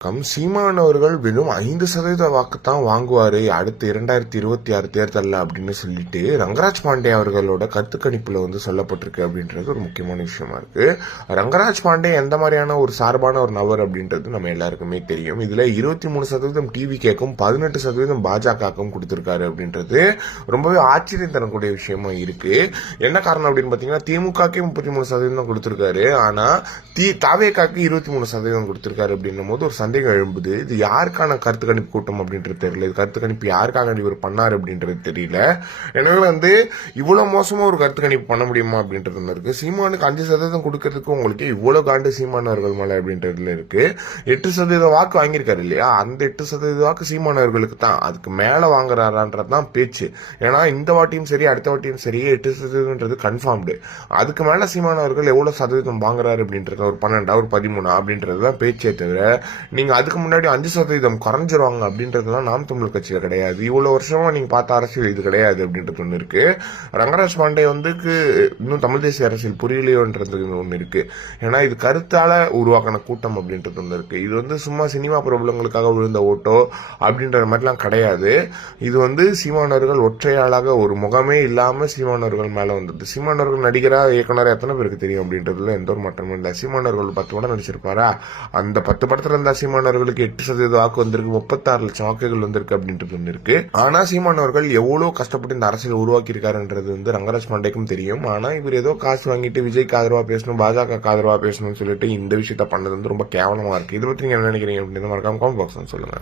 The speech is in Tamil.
சீமான் அவர்கள் வெறும் 5% வாக்குத்தான் வாங்குவாரு அடுத்த 2026 தேர்தலில் அப்படின்னு சொல்லிட்டு ரங்கராஜ் பாண்டே அவர்களோட கருத்து கணிப்புல சொல்லப்பட்டிருக்கு அப்படின்றது ஒரு முக்கியமான விஷயமா இருக்கு. ரங்கராஜ் பாண்டே எந்த மாதிரியான ஒரு சார்பான ஒரு நபர் அப்படின்றது நம்ம எல்லாருக்குமே தெரியும். இதுல 23% டிவிகேக்கும் 18% பாஜகவுக்கும் கொடுத்திருக்காரு அப்படின்றது ரொம்பவே ஆச்சரியம் தரக்கூடிய விஷயமா இருக்கு. என்ன காரணம் அப்படின்னு பாத்தீங்கன்னா திமுகக்கே 33% கொடுத்திருக்காரு, ஆனா தாவேகாக்கு 23% கொடுத்திருக்காரு அப்படின்னும் போது ஒரு சந்தேகம் எழும்புது. இது யாருக்கான கருத்து கணிப்பு கூட்டம் அப்படின்றது தெரியல, இது கருத்து கணிப்பு யாருக்காக இவர் பண்ணாரு அப்படின்றது தெரியல. எனவே இவ்வளவு மோசமா ஒரு கருத்து கணிப்பு பண்ண முடியுமா அப்படின்றது இருக்கு. சீமானுக்கு 5% கொடுக்கறதுக்கு உங்களுக்கு இவ்வளவு காண்டு சீமானவர்கள் மேல அப்படின்றதுல இருக்கு. 8% வாக்கு வாங்கியிருக்காரு இல்லையா, அந்த 8% வாக்கு சீமானவர்களுக்கு தான். அதுக்கு மேல வாங்குறாரான்றதுதான் பேச்சு. ஏன்னா இந்த வாட்டியும் சரி அடுத்த வாட்டியும் சரி 8% கன்ஃபார்ம்டு. அதுக்கு மேல சீமானவர்கள் எவ்வளவு சதவீதம் வாங்குறாரு அப்படின்றது ஒரு 12 ஒரு 13 அப்படின்றதுதான் பேச்சே தவிர நீங்க அதுக்கு முன்னாடி 5% குறைஞ்சிருவாங்க அப்படின்றதுலாம் நாம் தமிழர் கட்சியில கிடையாது. இவ்வளவு வருஷமா நீங்க பார்த்த அரசியல் இது கிடையாது அப்படின்றது ஒண்ணு இருக்கு. ரங்கராஜ் பாண்டே இன்னும் தமிழ் தேசிய அரசியல் புரியலையோன்றது ஒண்ணு இருக்கு. ஏன்னா இது கருத்தால உருவாக்கின கூட்டம் அப்படின்றது ஒண்ணு இருக்கு. இது சும்மா சினிமா பிரபலங்களுக்காக விழுந்த ஓட்டோ அப்படின்ற மாதிரிலாம் கிடையாது. இது சீமானவர்கள் ஒற்றையாளாக ஒரு முகமே இல்லாம சீமானவர்கள் மேல வந்தது. சீமானவர்கள் நடிகரா இயக்குனரா எத்தனை பேருக்கு தெரியும் அப்படின்றதுல எந்த ஒரு மாற்றமும் இல்லை. சீமானவர்கள் 10 படம் நடிச்சிருப்பாரா, அந்த 10 படத்துல இருந்தா சீமானவர்களுக்கு 8% வாக்கு வந்திருக்கு, 36 லட்சம் வாக்குகள் வந்திருக்கு அப்படின்றது ஒண்ணு இருக்கு. ஆனா சீமானவர்கள் எவ்வளவு கஷ்டப்பட்டு இந்த அரசியல் உருவாக்கி இருக்காருன்றது ரங்கராஜ் பாண்டேக்கும் தெரியும். ஆனா இவர் ஏதோ காசு வாங்கிட்டு விஜய்க்கு ஆதரவா பேசணும், பாஜக ஆதரவா பேசணும்னு சொல்லிட்டு இந்த விஷயத்த பண்ணது ரொம்ப கேவலமா இருக்கு. இதை பத்தி நீங்க என்ன நினைக்கிறீங்க அப்படின்னு மறக்காம கமெண்ட் பாக்ஸ் சொல்லுங்க.